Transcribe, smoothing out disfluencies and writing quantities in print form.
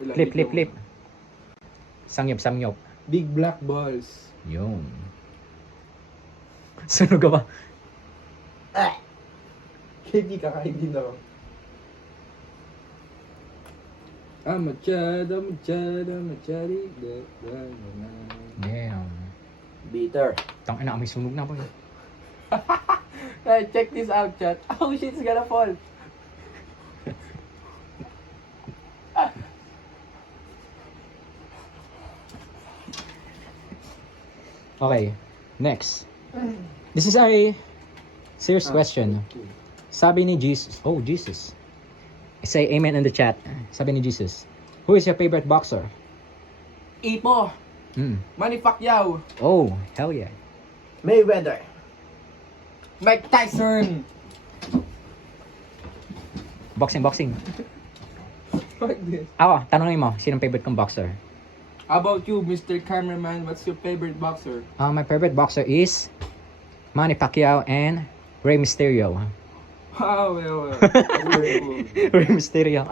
Flip, flip, flip. Sangyop, samgyop. Big black balls. Yun. Sunog ka ba? Hindi kakain din ako. Machado. Damn. Bitter. Tang ina, may sunog na po. Hey, check this out, chat. Oh shit, it's gonna fall. Okay, next. This is a serious question. Sabi ni Jesus, oh Jesus. Say amen in the chat. Sabi ni Jesus, who is your favorite boxer? Ipo. Manny Pacquiao. Oh, hell yeah. Mayweather. Mike Tyson. Boxing, boxing. Fuck this. Ako, tanongin mo, sinong favorite kong boxer? How about you, Mr. Cameraman? What's your favorite boxer? My favorite boxer is Manny Pacquiao and Rey Mysterio. Wow, well. Rey Mysterio.